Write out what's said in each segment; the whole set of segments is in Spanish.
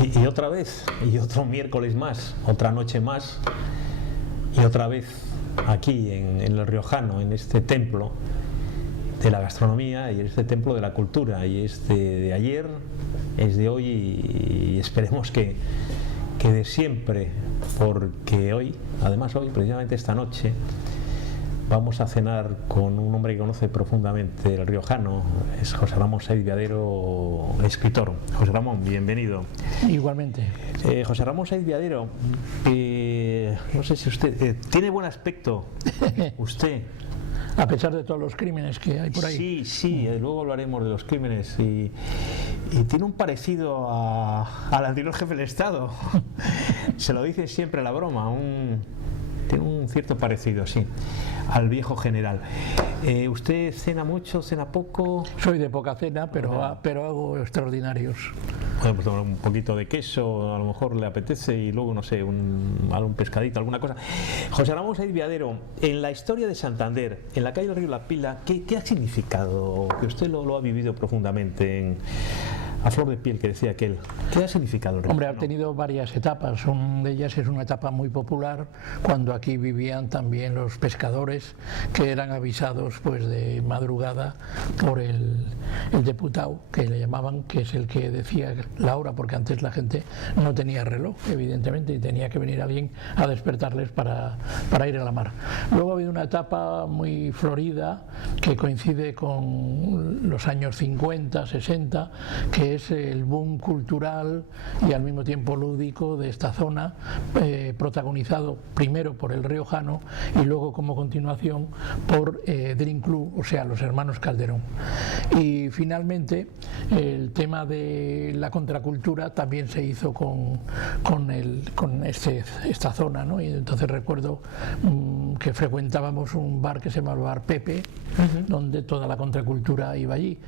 Y otra vez, y otro miércoles más, otra noche más, y otra vez aquí en el Riojano, en este templo de la gastronomía y en este templo de la cultura. Y es de ayer, es de hoy y esperemos que de siempre, porque hoy, además hoy, precisamente esta noche, vamos a cenar con un hombre que conoce profundamente el riojano, es José Ramón Saiz Viadero, escritor. José Ramón, bienvenido. Igualmente. José Ramón Saiz Viadero, no sé si usted tiene buen aspecto, usted. A pesar de todos los crímenes que hay por Sí, ahí. sí, luego hablaremos de los crímenes y tiene un parecido al anterior jefe del Estado. Se lo dice siempre la broma, tiene un cierto parecido, sí, al viejo general. ¿Usted cena mucho, cena poco? Soy de poca cena, pero hago extraordinarios. Bueno, pues tomar un poquito de queso, a lo mejor le apetece, y luego, no sé, algún pescadito, alguna cosa. José Ramón Saiz Viadero, en la historia de Santander, en la calle del Río La Pila, ¿qué ha significado? Que usted lo ha vivido profundamente a flor de piel, que decía aquel. ¿Qué ha significado el río? Hombre, ha tenido varias etapas. Una de ellas es una etapa muy popular, cuando aquí vivían también los pescadores, que eran avisados pues de madrugada por el diputado, que le llamaban, que es el que decía la hora, porque antes la gente no tenía reloj, evidentemente, y tenía que venir alguien a despertarles para ir a la mar. Luego ha habido una etapa muy florida, que coincide con los años 50, 60, que es el boom cultural y al mismo tiempo lúdico de esta zona, protagonizado primero por el riojano y luego como continuación por Drink Club, o sea, los hermanos Calderón. Y finalmente el tema de la contracultura también se hizo con esta zona, ¿no? Y entonces recuerdo que frecuentábamos un bar que se llamaba Bar Pepe, donde toda la contracultura iba allí,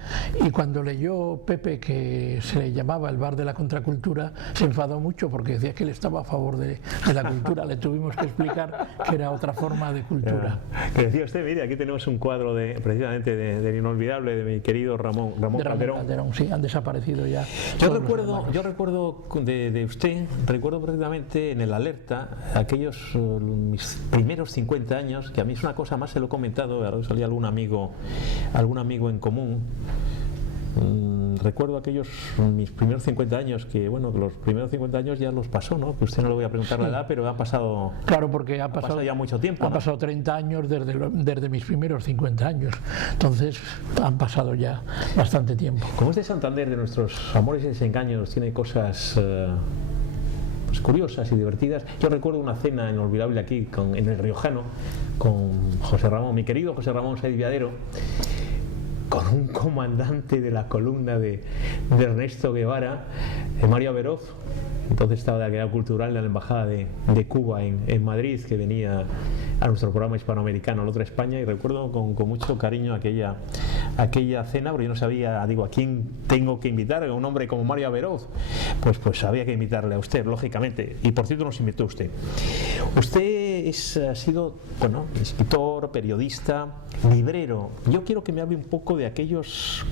y cuando leyó Pepe que se le llamaba el bar de la contracultura, se enfadó mucho porque decía que él estaba a favor de la cultura. Le tuvimos que explicar que era otra forma de cultura. Que decía usted, mire, aquí tenemos un cuadro precisamente del inolvidable de mi querido Ramón Calderón. Sí, han desaparecido ya. Yo recuerdo de usted, recuerdo precisamente en el Alerta, aquellos mis primeros 50 años, que a mí es una cosa, más se lo he comentado, ahora salía algún amigo en común. Recuerdo aquellos mis primeros 50 años, que bueno, que los primeros 50 años ya los pasó, ¿no? Que usted no le voy a preguntar la edad, pero ha pasado. Claro, porque ha pasado ya mucho tiempo. Han pasado 30 años desde mis primeros 50 años. Entonces han pasado ya bastante tiempo. Como es de Santander, de nuestros amores y desengaños, tiene cosas pues curiosas y divertidas. Yo recuerdo una cena inolvidable aquí en el Riojano con José Ramón, mi querido José Ramón Saiz Viadero, con un comandante de la columna de Ernesto Guevara, Mario Averoz, entonces estaba de la Actividad Cultural de la Embajada de Cuba en Madrid, que venía a nuestro programa hispanoamericano, La Otra España, y recuerdo con mucho cariño aquella cena, porque yo no sabía, digo, ¿a quién tengo que invitar? A un hombre como Mario Averoz, pues había que invitarle a usted, lógicamente, y por cierto nos invitó usted. Usted ha sido, bueno, escritor, periodista, librero. Yo quiero que me hable un poco de aquellas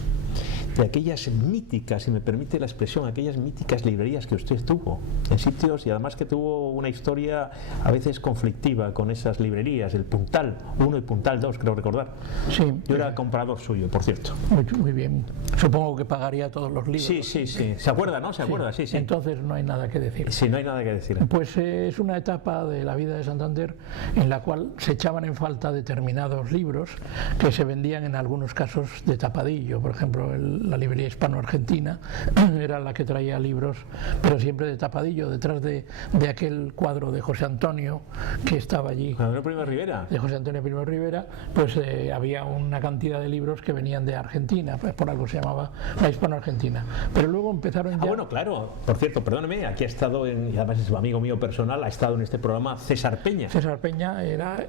míticas, si me permite la expresión, aquellas míticas librerías que usted tuvo en sitios, y además que tuvo una historia a veces conflictiva con esas librerías, el Puntal 1 y Puntal 2, creo recordar. Sí. Yo era comprador suyo, por cierto. Muy bien. Supongo que pagaría todos los libros. Sí. ¿Se acuerda, no? ¿Se acuerda? Sí. Entonces no hay nada que decir. Sí, no hay nada que decir. Pues es una etapa de la vida de Santander en la cual se echaban en falta determinados libros que se vendían en algunos casos de tapadillo. Por ejemplo, la librería hispano-argentina era la que traía libros, pero siempre de tapadillo, detrás de aquel cuadro de José Antonio que estaba allí. De José Antonio Primo Rivera, pues había una cantidad de libros que venían de Argentina, pues por algo se llamaba la hispano-argentina. Pero luego empezaron ya... bueno, claro, por cierto, perdóneme, aquí ha estado, y además es un amigo mío personal, ha estado en este programa César Peña. César Peña era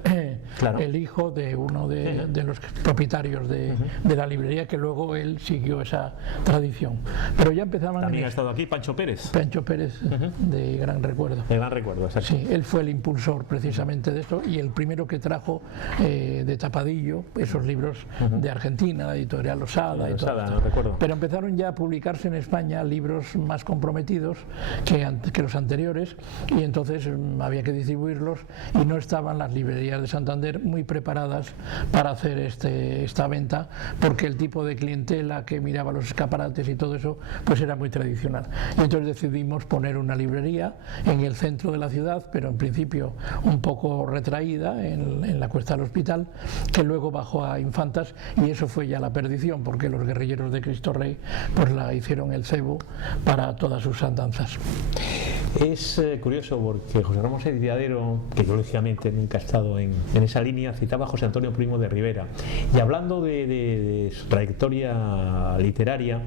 el hijo de uno de los propietarios de la librería, que luego él siguió esa tradición. Pero ya empezaban... También ha estado aquí Pancho Pérez. Pancho Pérez, de gran recuerdo. De gran recuerdo, exacto. Sí, él fue el impulsor precisamente de esto y el primero que trajo de tapadillo esos libros de Argentina, la editorial Osada y todo esto. No recuerdo. Pero empezaron ya a publicarse en España libros más comprometidos que los anteriores, y entonces había que distribuirlos, y no estaban las librerías de Santander muy preparadas para hacer esta venta, porque el tipo de clientela que miraba los escaparates y todo eso pues era muy tradicional. Y entonces decidimos poner una librería en el centro de la ciudad, pero en principio un poco retraída en la Cuesta del Hospital, que luego bajó a Infantas, y eso fue ya la perdición, porque los guerrilleros de Cristo Rey pues la hicieron el cebo para todas sus andanzas. Es curioso porque José Ramón Sáenz Viadero, que yo lógicamente nunca he estado en esa línea, citaba a José Antonio Primo de Rivera, y hablando de su trayectoria literaria,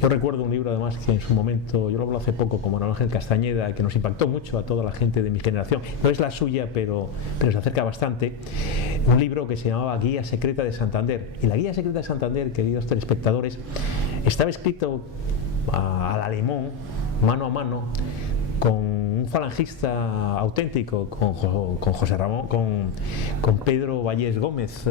yo recuerdo un libro además que en su momento, yo lo hablo hace poco con Manuel Ángel Castañeda, que nos impactó mucho a toda la gente de mi generación. No es la suya, pero se acerca bastante. Un libro que se llamaba Guía Secreta de Santander. Y la Guía Secreta de Santander, queridos telespectadores, estaba escrito al alemán, mano a mano, con un falangista auténtico, con José Ramón, con Pedro Vallés Gómez.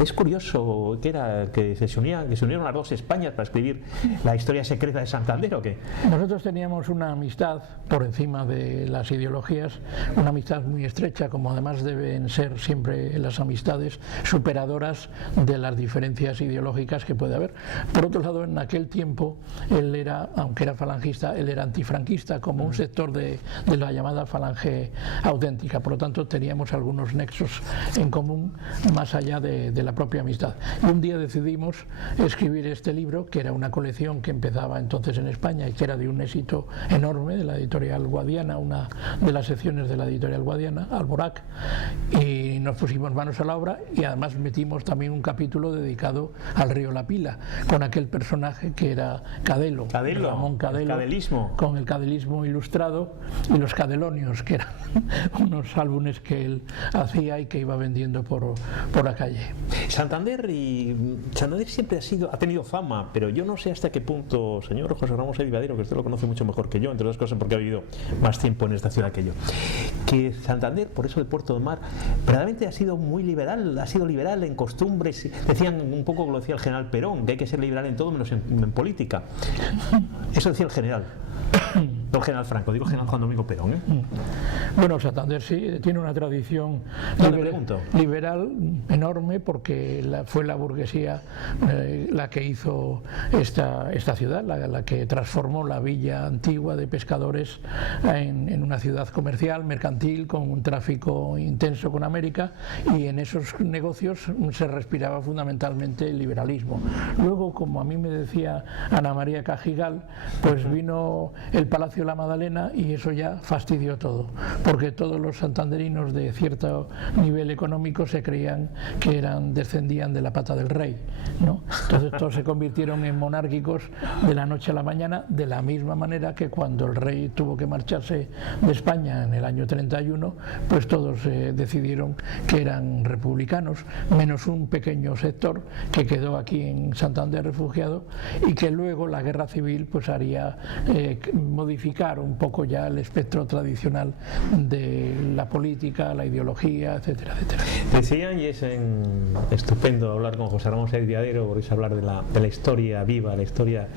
Es curioso que se unieron las dos Españas para escribir la historia secreta de Santander, ¿o qué? Nosotros teníamos una amistad por encima de las ideologías, una amistad muy estrecha, como además deben ser siempre las amistades, superadoras de las diferencias ideológicas que puede haber. Por otro lado, en aquel tiempo él era, aunque era falangista, él era antifranquista, como un sector de la llamada falange auténtica. Por lo tanto, teníamos algunos nexos en común más allá de la propia amistad. Y un día decidimos escribir este libro, que era una colección que empezaba entonces en España y que era de un éxito enorme, de la editorial Guadiana, una de las secciones de la editorial Guadiana, Alborac, y nos pusimos manos a la obra, y además metimos también un capítulo dedicado al río La Pila, con aquel personaje que era Cadelo, Ramón Cadelo, con el cadelismo ilustrado y los cadelonios, que eran unos álbumes que él hacía y que iba vendiendo por la calle. Santander siempre ha tenido fama, pero yo no sé hasta qué punto, señor José Ramón Sáenz Viadero, que usted lo conoce mucho mejor que yo, entre otras cosas porque ha vivido más tiempo en esta ciudad que yo, que Santander, por eso el Puerto del Mar, verdaderamente ha sido muy liberal, ha sido liberal en costumbres. Decían un poco, como lo decía el general Perón, que hay que ser liberal en todo menos en política. Eso decía el general. No el general Franco, digo el general Juan Domingo Perón. Bueno, Santander sí tiene una tradición liberal enorme, porque fue la burguesía la que hizo esta ciudad, la que transformó la villa antigua de pescadores en una ciudad comercial, mercantil, con un tráfico intenso con América, y en esos negocios se respiraba fundamentalmente el liberalismo. Luego, como a mí me decía Ana María Cajigal, pues vino el Palacio La Madalena y eso ya fastidió todo, porque todos los santanderinos de cierto nivel económico se creían que descendían de la pata del rey, ¿no? Entonces todos se convirtieron en monárquicos de la noche a la mañana, de la misma manera que cuando el rey tuvo que marcharse de España en el año 31, pues todos decidieron que eran republicanos, menos un pequeño sector que quedó aquí en Santander refugiado, y que luego la guerra civil pues haría modificar un poco ya el espectro tradicional de la política, la ideología, etcétera, etcétera. Decían, y es estupendo hablar con José Ramón Sáenz Viadero, porque es hablar de la historia viva, la historia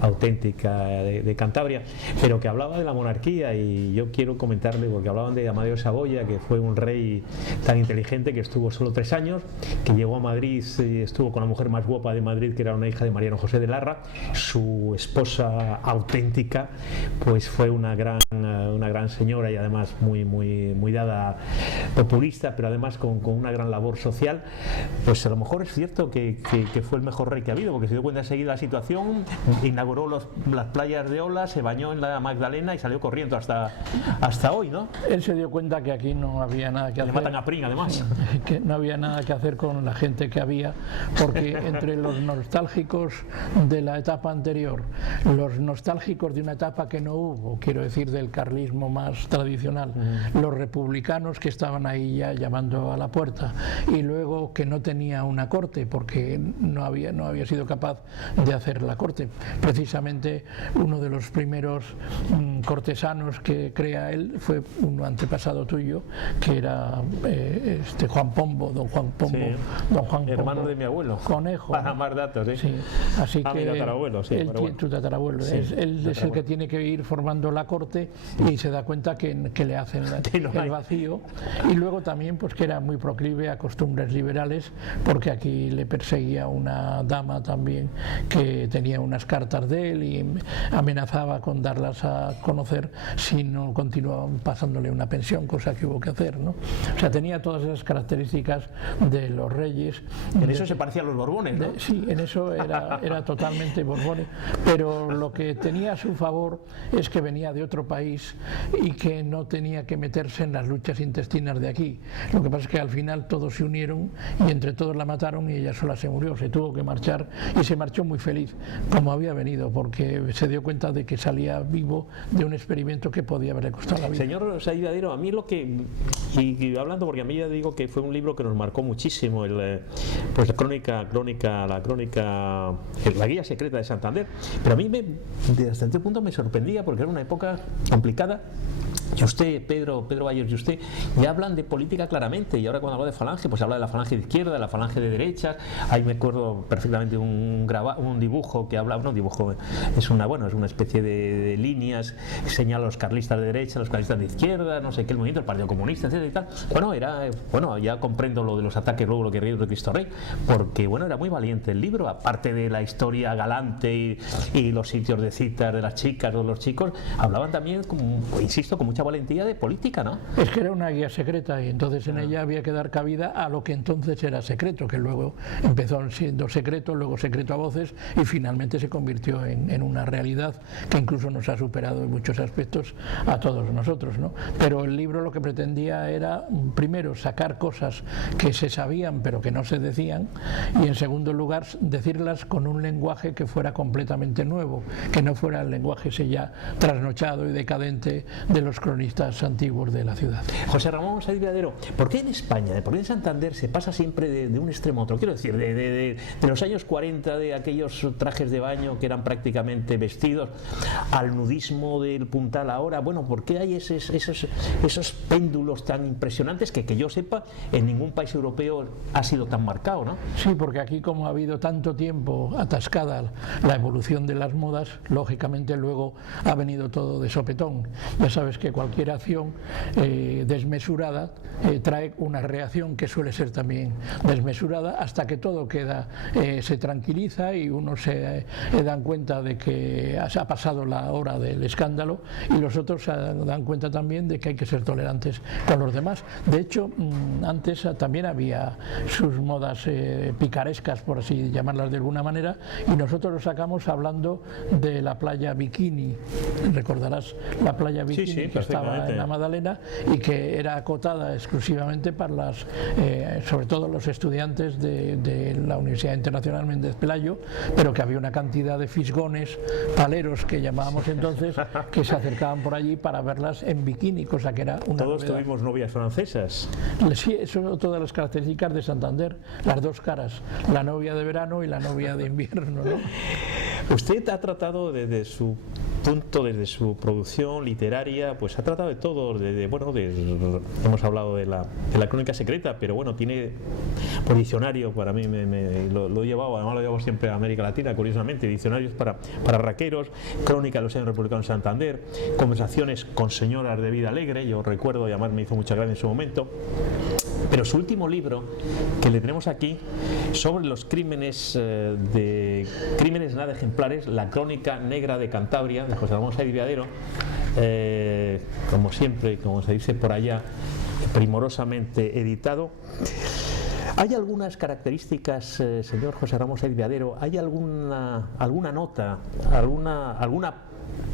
auténtica de Cantabria, pero que hablaba de la monarquía, y yo quiero comentarle, porque hablaban de Amadeo Saboya, que fue un rey tan inteligente que estuvo solo 3 años, que llegó a Madrid y estuvo con la mujer más guapa de Madrid, que era una hija de Mariano José de Larra. Su esposa auténtica pues fue una gran señora, y además muy dada, populista, pero además con una gran labor social. Pues a lo mejor es cierto que fue el mejor rey que ha habido, porque se dio cuenta enseguida de la situación, inauguró inauguró las playas de Ola, se bañó en la Magdalena y salió corriendo hasta hoy, ¿no? Él se dio cuenta que aquí no había nada que hacer. Le matan a Pring, además. Sí, que no había nada que hacer con la gente que había, porque entre los nostálgicos de la etapa anterior, los nostálgicos de una etapa que no hubo, quiero decir del carlismo más tradicional, los republicanos que estaban ahí ya llamando a la puerta, y luego que no tenía una corte porque no había sido capaz de hacer la corte. Precisamente uno de los primeros cortesanos que crea él fue un antepasado tuyo, que era Juan Pombo, don Juan Pombo, sí, don Juan hermano Pombo, de mi abuelo. Conejo. Para más datos, ¿eh? Sí, así que mi tatarabuelo, sí, tu tatarabuelo, sí, él es el que tiene que ir formando la corte y se da cuenta que le hacen el vacío, y luego también pues que era muy proclive a costumbres liberales, porque aquí le perseguía una dama también que tenía unas cartas de él y amenazaba con darlas a conocer si no continuaban pasándole una pensión, cosa que hubo que hacer, ¿no? O sea, tenía todas esas características de los reyes. En eso se parecía a los Borbones, ¿no? Sí, en eso era totalmente Borbones, pero lo que tenía a su favor es que venía de otro país y que no tenía que meterse en las luchas intestinas de aquí. Lo que pasa es que al final todos se unieron y entre todos la mataron y ella sola se murió, se tuvo que marchar y se marchó muy feliz, como había venido, porque se dio cuenta de que salía vivo de un experimento que podía haberle costado la vida. Señor Said Viadero, a mí lo que, y hablando, porque a mí ya digo que fue un libro que nos marcó muchísimo, pues la guía secreta de Santander, pero a mí desde este punto me sorprendía porque era una época complicada. Y usted, Pedro Bayer, y usted ya hablan de política claramente, y ahora cuando habla de falange, pues habla de la falange de izquierda, de la falange de derechas. Ahí me acuerdo perfectamente un dibujo que habla, no un dibujo, es una especie de líneas que señala a los carlistas de derecha, a los carlistas de izquierda, no sé qué, el movimiento del Partido Comunista, etcétera y tal. Bueno, ya comprendo lo de los ataques luego, lo que ríe de Cristo Rey, porque era muy valiente el libro, aparte de la historia galante y los sitios de citas de las chicas o los chicos, hablaban también, insisto, con mucha valentía de política, ¿no? Es que era una guía secreta y entonces en ella había que dar cabida a lo que entonces era secreto, que luego empezó siendo secreto, luego secreto a voces y finalmente se convirtió en una realidad que incluso nos ha superado en muchos aspectos a todos nosotros, ¿no? Pero el libro lo que pretendía era, primero, sacar cosas que se sabían pero que no se decían, y en segundo lugar decirlas con un lenguaje que fuera completamente nuevo, que no fuera el lenguaje ese ya trasnochado y decadente de los cronistas antiguos de la ciudad. José Ramón Said Viadero, ¿por qué en España, por qué en Santander se pasa siempre de un extremo a otro? Quiero decir, de los años 40, de aquellos trajes de baño que eran prácticamente vestidos, al nudismo del puntal ahora. Bueno, ¿por qué hay esos péndulos tan impresionantes que yo sepa, en ningún país europeo ha sido tan marcado, ¿no? Sí, porque aquí, como ha habido tanto tiempo atascada la evolución de las modas, lógicamente luego ha venido todo de sopetón. Ya sabes que cualquier acción desmesurada trae una reacción que suele ser también desmesurada, hasta que todo queda, se tranquiliza y uno se dan cuenta de que ha pasado la hora del escándalo, y los otros se dan cuenta también de que hay que ser tolerantes con los demás. De hecho, antes también había sus modas picarescas, por así llamarlas de alguna manera, y nosotros lo sacamos hablando de la playa Bikini. Recordarás la playa Bikini, sí, que estaba en la Magdalena y que era acotada exclusivamente para sobre todo los estudiantes de la Universidad Internacional Méndez Pelayo, pero que había una cantidad de fisgones, paleros que llamábamos entonces, que se acercaban por allí para verlas en bikini, cosa que era una Todos novedad. tuvimos novias francesas. Sí, eso son todas las características de Santander, las dos caras, la novia de verano y la novia de invierno, ¿no? Usted ha tratado desde su punto, desde su producción literaria, pues ha tratado de todo, hemos hablado de la crónica secreta, pero bueno, tiene por diccionario, para mí lo he llevado, además lo llevo siempre a América Latina, curiosamente, diccionarios para raqueros, crónica de los años republicanos de Santander, conversaciones con señoras de vida alegre, yo recuerdo, y además me hizo mucha gracia en su momento. Pero su último libro, que le tenemos aquí, sobre los crímenes nada ejemplares, la crónica negra de Cantabria, de José Ramón Said Viadero, como siempre, como se dice por allá, primorosamente editado. ¿Hay algunas características, señor José Ramón Saiz Viadero, hay alguna nota,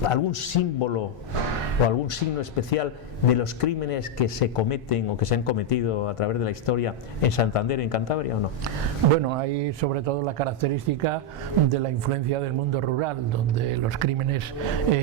algún símbolo o algún signo especial de los crímenes que se cometen o que se han cometido a través de la historia en Santander, en Cantabria, o no? Bueno, hay sobre todo la característica de la influencia del mundo rural, donde los crímenes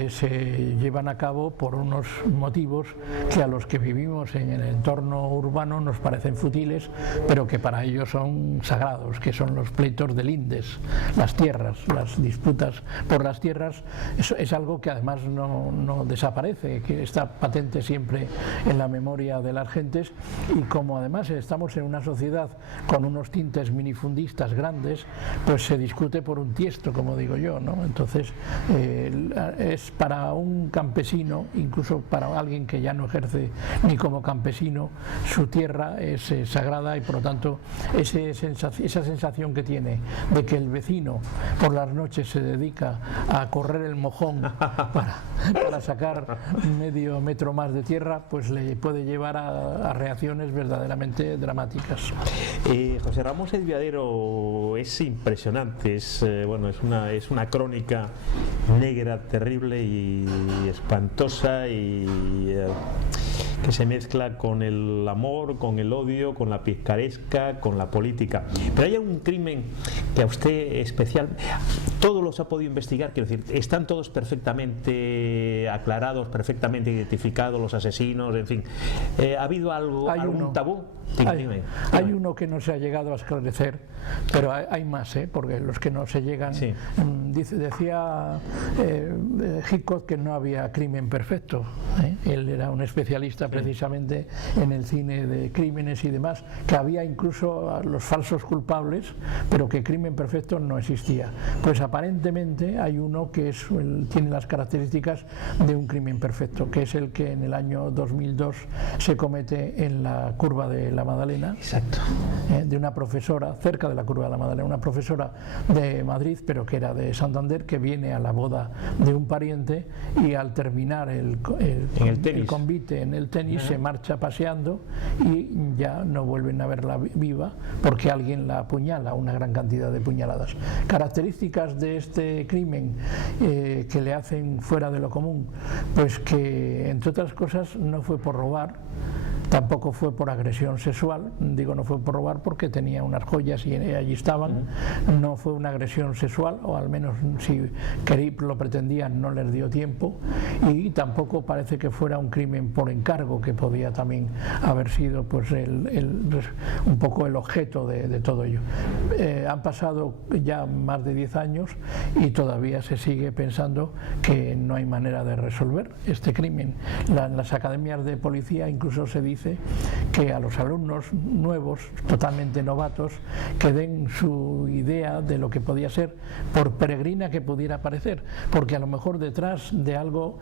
se llevan a cabo por unos motivos que a los que vivimos en el entorno urbano nos parecen futiles, pero que para ellos son sagrados, que son los pleitos de lindes, las tierras, las disputas por las tierras. Eso es algo que además no desaparece, que está patente siempre en la memoria de las gentes, y como además estamos en una sociedad con unos tintes minifundistas grandes, pues se discute por un tiesto, como digo yo, ¿no? Entonces es para un campesino, incluso para alguien que ya no ejerce ni como campesino, su tierra es sagrada, y por lo tanto esa sensación que tiene de que el vecino por las noches se dedica a correr el mojón para sacar medio metro más de tierra, pues le puede llevar a reacciones verdaderamente dramáticas. José Ramón Saiz Viadero es impresionante, es una crónica negra, terrible y espantosa, y que se mezcla con el amor, con el odio, con la picaresca, con la política. Pero hay un crimen que a usted especial, todos los ha podido investigar, quiero decir, están todos perfectamente aclarados, perfectamente identificados, los asesinos, en fin. ¿Ha habido algún tabú? Hay uno que no se ha llegado a esclarecer, pero hay más, porque los que no se llegan, sí. Decía Hitchcock que no había crimen perfecto, él era un especialista precisamente en el cine de crímenes y demás, que había incluso los falsos culpables, pero que crimen perfecto no existía. Pues aparentemente hay uno que tiene las características de un crimen perfecto, que es el que en el año 2002 se comete en la curva de la Madalena. Exacto. De una profesora, cerca de la curva de la Madalena, una profesora de Madrid, pero que era de Santander, que viene a la boda de un pariente, y al terminar el convite en el tenis se marcha paseando y ya no vuelven a verla viva porque alguien la apuñala, una gran cantidad de puñaladas. Características de este crimen que le hacen fuera de lo común, pues que entre otras cosas no fue por robar, tampoco fue por agresión sexual, digo no fue por robar porque tenía unas joyas y allí estaban, no fue una agresión sexual, o al menos si lo pretendían no les dio tiempo, y tampoco parece que fuera un crimen por encargo, que podía también haber sido pues un poco el objeto de todo ello. Han pasado ya más de 10 años y todavía se sigue pensando que no hay manera de resolver este crimen. En las academias de policía incluso se dice que a los alumnos nuevos, totalmente novatos, que den su idea de lo que podía ser, por peregrina que pudiera parecer, porque a lo mejor detrás de algo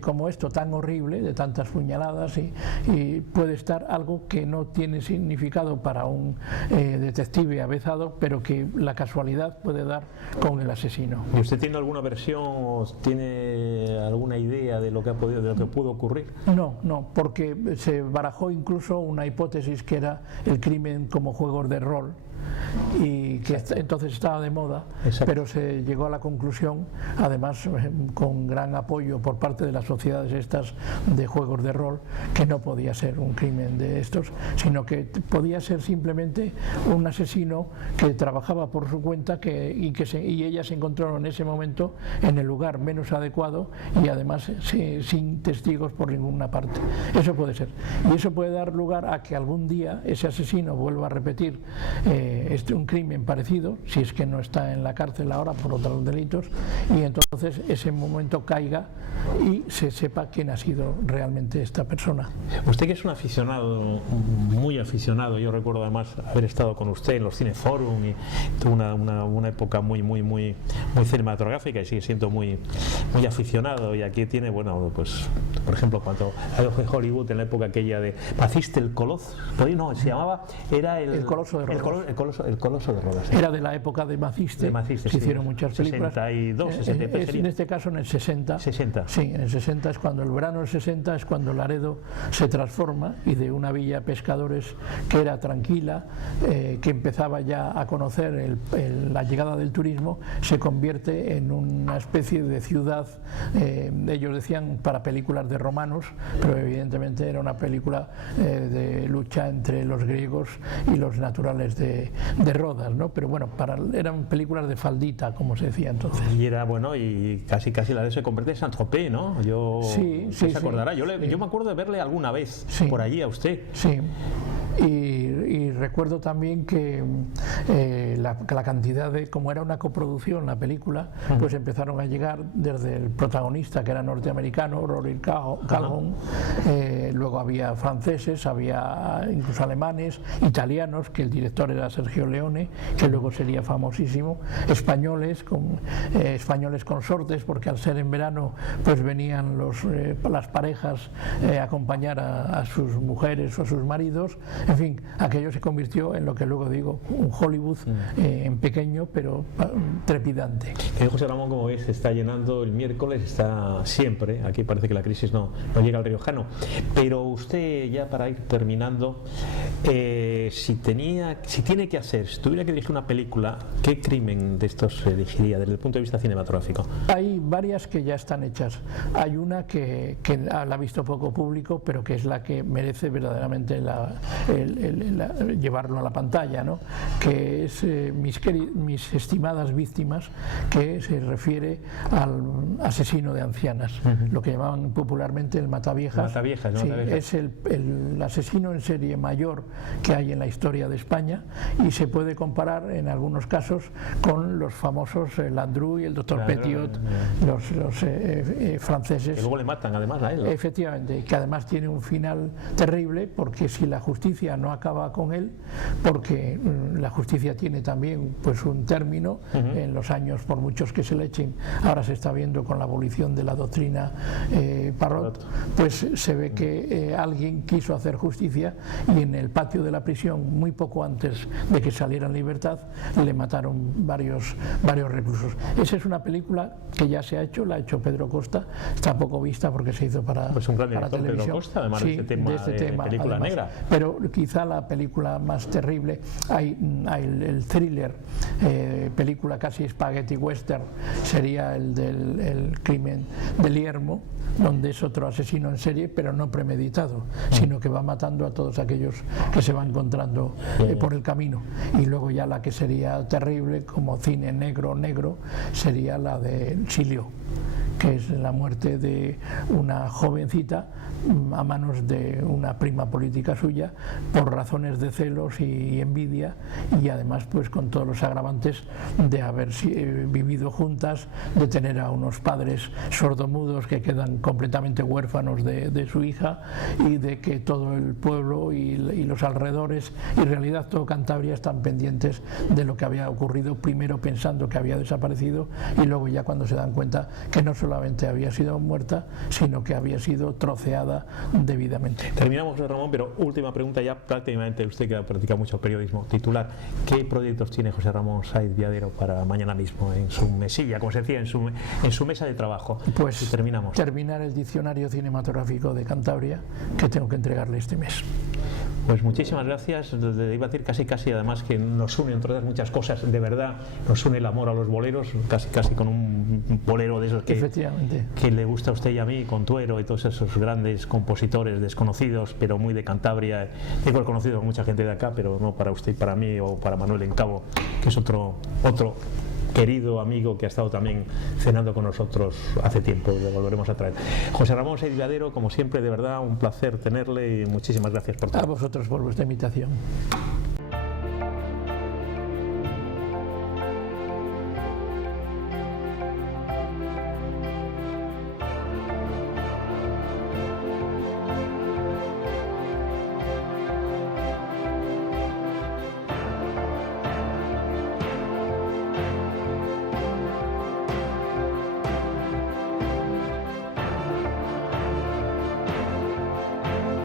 como esto tan horrible, de tantas puñaladas, y puede estar algo que no tiene significado para un detective avezado, pero que la casualidad puede dar con el asesino. ¿Y usted tiene alguna versión o tiene alguna idea de lo que pudo ocurrir? No, porque se barajó incluso una hipótesis que era el crimen como juegos de rol, y que entonces estaba de moda. Exacto. Pero se llegó a la conclusión, además con gran apoyo por parte de las sociedades estas de juegos de rol, que no podía ser un crimen de estos, sino que podía ser simplemente un asesino que trabajaba por su cuenta, y ella se encontró en ese momento en el lugar menos adecuado, y además sin testigos por ninguna parte. Eso puede ser, y eso puede dar lugar a que algún día ese asesino vuelva a repetir un crimen parecido, si es que no está en la cárcel ahora por otros delitos, y entonces ese momento caiga y se sepa quién ha sido realmente esta persona. Usted, que es un aficionado, muy aficionado, yo recuerdo además haber estado con usted en los Cineforum, y tuvo una época muy cinematográfica, y sigue siendo muy aficionado, y aquí tiene, bueno, pues por ejemplo, cuando fue Hollywood en la época aquella de Paciste el Coloso, no, se llamaba, era el Coloso de Rodos. El Coloso de Rodas. Era de la época de Maciste, se hicieron muchas películas. 62, 63 en este caso en el 60. 60. Sí, en el 60 es cuando el verano del 60 es cuando Laredo se transforma y de una villa pescadores que era tranquila, que empezaba ya a conocer la llegada del turismo, se convierte en una especie de ciudad, ellos decían para películas de romanos, pero evidentemente era una película de lucha entre los griegos y los naturales de Rodas, ¿no? Pero bueno, eran películas de faldita, como se decía entonces. Y era bueno, y casi Laredo se convierte en Saint-Tropez, ¿no? Sí, se acordará. Yo me acuerdo de verle alguna vez por allí a usted. Sí. Y recuerdo también que la cantidad de, como era una coproducción la película, pues empezaron a llegar desde el protagonista, que era norteamericano, Rory Calhoun, luego había franceses, había incluso alemanes, italianos, que el director era Sergio Leone, que luego sería famosísimo, españoles consortes, porque al ser en verano pues venían las parejas a acompañar a sus mujeres o a sus maridos. En fin, aquello se convirtió en lo que luego digo, un Hollywood en pequeño, pero trepidante. José Ramón, como ves, se está llenando el miércoles, está siempre, aquí parece que la crisis no llega al riojano, pero usted, ya para ir terminando, si tiene que hacer, si tuviera que dirigir una película, ¿qué crimen de estos elegiría desde el punto de vista cinematográfico? Hay varias que ya están hechas. Hay una que la ha visto poco público, pero que es la que merece verdaderamente llevarlo a la pantalla, ¿no? Que es mis estimadas víctimas, que se refiere al asesino de ancianas, lo que llamaban popularmente el mataviejas. Sí, es el asesino en serie mayor que hay en la historia de España, y se puede comparar en algunos casos con los famosos Landru y el doctor Petiot, los franceses. Que luego le matan además a él, ¿no? Efectivamente, que además tiene un final terrible, porque si la justicia no acaba con él, porque la justicia tiene también pues un término en los años, por muchos que se le echen, ahora se está viendo con la abolición de la doctrina Parrot, pues se ve que alguien quiso hacer justicia, y en el patio de la prisión, muy poco antes de que saliera en libertad, le mataron varios reclusos. Esa es una película que ya se ha hecho, la ha hecho Pedro Costa, está poco vista porque se hizo para, pues un gran para televisión. Pedro Costa, además de este tema película además, negra. Pero quizá la película más terrible, hay el thriller, película casi spaghetti western, sería el crimen de Liermo, donde es otro asesino en serie, pero no premeditado, sino que va matando a todos aquellos que se van encontrando por el camino. Y luego ya la que sería terrible, como cine negro, sería la de Silio, que es la muerte de una jovencita a manos de una prima política suya, por razones de celos y envidia, y además pues con todos los agravantes de haber vivido juntas, de tener a unos padres sordomudos que quedan completamente huérfanos de su hija, y de que todo el pueblo y los alrededores, y en realidad todo Cantabria, están pendientes de lo que había ocurrido, primero pensando que había desaparecido, y luego ya cuando se dan cuenta que no solamente había sido muerta, sino que había sido troceada debidamente. Terminamos, José Ramón, pero última pregunta ya, prácticamente, usted que ha practicado mucho periodismo, titular, ¿qué proyectos tiene José Ramón Saiz Viadero para mañana mismo en su mesilla, como se decía, en su mesa de trabajo? Pues y terminamos. Terminar el diccionario cinematográfico de Cantabria, que tengo que entregarle este mes. Pues muchísimas gracias. Iba a decir casi además que nos une, entre otras muchas cosas, de verdad, nos une el amor a los boleros, casi con un bolero de esos que le gusta a usted y a mí, con Tuero y todos esos grandes compositores desconocidos, pero muy de Cantabria. He conocido a mucha gente de acá, pero no para usted y para mí, o para Manuel Encabo, que es otro querido amigo que ha estado también cenando con nosotros hace tiempo, le volveremos a traer. José Ramón Saiz Viadero, como siempre, de verdad, un placer tenerle, y muchísimas gracias por todo. A vosotros por vuestra invitación.